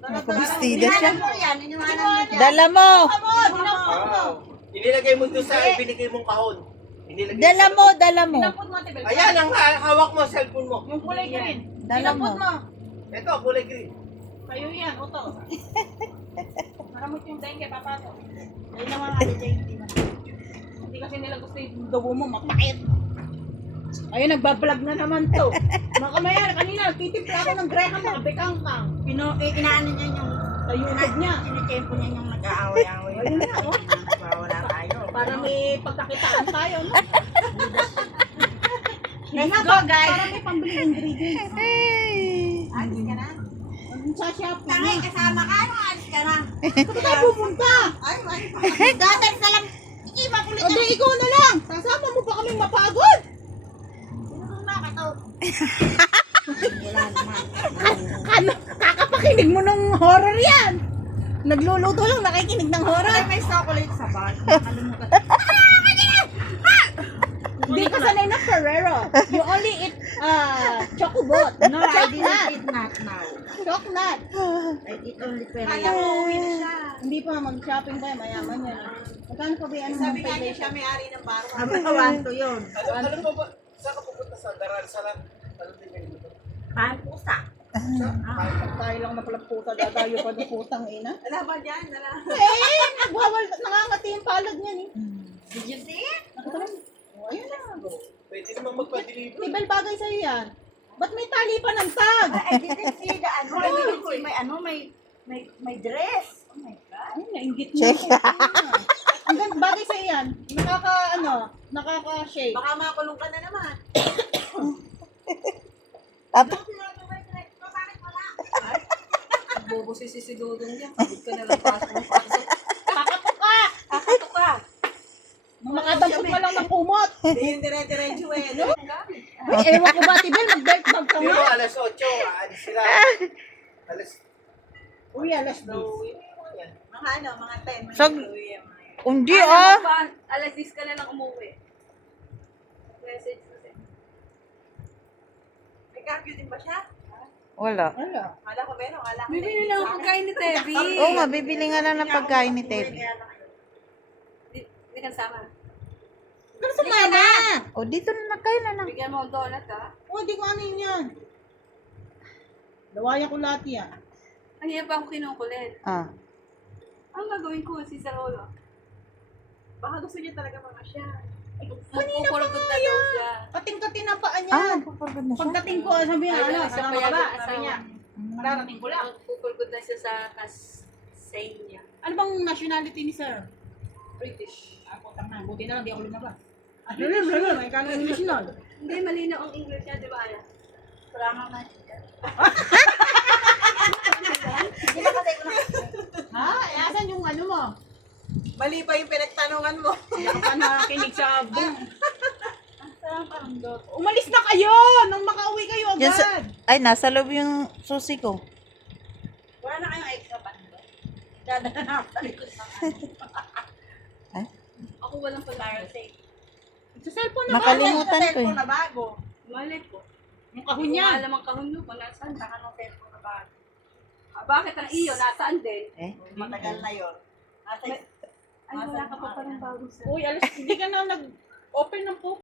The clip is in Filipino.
Nakapagstida siya. Dala mo. Inilagay mo doon sa ibinigay mong kahon. Dala mo, dala mo. Ayan, ang hawak mo, cellphone mo. Yung kulay green. Dala mo. Ito, kulay green. Kayo yan, uto. Maramot yung dengue, papasok. Ayun naman nga, hindi kasi nila gusto yung dugo mo, mapait. Ayun, nagbablog na naman to. Mga kamayan, kanina, nagtitimpla ako ng Graham, mga bekang-kang. Inaano niya yung Sa YouTube niya. Sinitempo niya yung nag-aaway-aaway. Ayun na, oh. Wala tayo. Para may pagkakitaan tayo, no? Let's go, guys. Para may pambili ingredients. Alis ka na. Sa Shopee. Tangay, kasama ka. Ano, alis ka na. Saan tayo pupunta? Ay, dadan sa lang. Iba kulit. O di, ikaw na lang. Sasama mo pa kaming mapagod. Sino nung nakato? Kakapakinig mo ng horror yan. Nagluluto lang, nakikinig ng horror. Ay, may chocolate sa bag. Nakalimutan. Hindi ka sanay na Ferrero. You only eat Chocobot. No, I didn't eat not now. Chocolate. I eat only Kaya Ferrero. uuwi na siya. Hindi pa, mag-shopping tayo. Mayaman yan. Magkano pa ba yan? Sabi nga niya siya may-ari ng baro. Awan to yun. Alam mo ba, saan ka pupunta sa Daransalan? Ano din yung ito? Pahan pusa. Tayo lang na pala puta. Dadayo pa ng putang ina. Wala ba dyan? Wala. Eh, nagwawal. Nangangati yung palad niyan eh. Did you see it? Oh, ayun na. Pwede naman magpa-deliver. Tibel bagay sa'yo yan. Ba't may tali pa ng tag? I didn't see the ano. I didn't see may ano, may dress. Oh my God. Ay, nainggit niya. Ang ganda, bagay sa'yo yan. Nakaka-shake. Baka makulong ka na naman. Tapos, Bobo si Dudong niya. Hindi ka na lang pasok. Kakatok ka! Kakato ka. Makadampot ka lang ng kumot. Hindi yung dire-diretso eh. Ano? Uy, ewan ko ba, Tibel, mag-belt bag ka Pero nga. alas 8, alis sila. Alas... Uy, alas 10. Mga ano, mga 10. Sag- hindi ah. Alas 10 ka na lang umuwi. Message ko sa'yo. May curfew din ba siya? Wala. Wala. Kala ko meron. Kala ko Bibili lang ako pagkain ni Tevi. Oo nga, bibili nga lang ng pagkain ni Tevi. Hindi ka sama. Gusto mo na? O, dito na kayo na lang. Bigyan mo ang donut ha. O, di ko ano yun yan. Dawayan ko lahat yan. Ano yan pa ako kinukulit? Ah. Ang gagawin ko si Sarolo. Baka gusto niya talaga mga siya. Magpupulgot na daw siya. Kating-kating na paa Ah, niya. nagpapagod na siya. Pagdating ko, sabi niya, ano, Isa ano pa ka yan ba? ang Sabi asawa. niya, mararating ko lang. Magpupulgot na siya sa saying niya. Ano bang nationality ni sir? British. Ako, tama. Buti na lang, di ako lumabas. May kanang English nun. Hindi, malinaw ang English niya, di ba Ana? Wala nga man. Hindi na kasi ko na. Ha? Eh, asan yung ano mo? Mali pa yung pinagtanungan mo. Hindi ako pa nakinig sa boom. Umalis na kayo! Nang makauwi kayo Diyan agad! sa- ay, nasa loob yung susi ko. Wala na kayong extra pan doon. Dadala na ako sa likod ng ano. Ako walang pag-aaral. Sa cellphone na ba? Nakalimutan ko eh. Cellphone na bago. Malay ko. Yung kahon Hindi ko niya. alam ang kahon mo kung nasaan. Saka ng cellphone na bago. Bakit ang iyo? Nasaan din? Eh? Matagal na yun. Ay, wala ka pa parang bago sa... Uy, alas, hindi ka na nag-open ng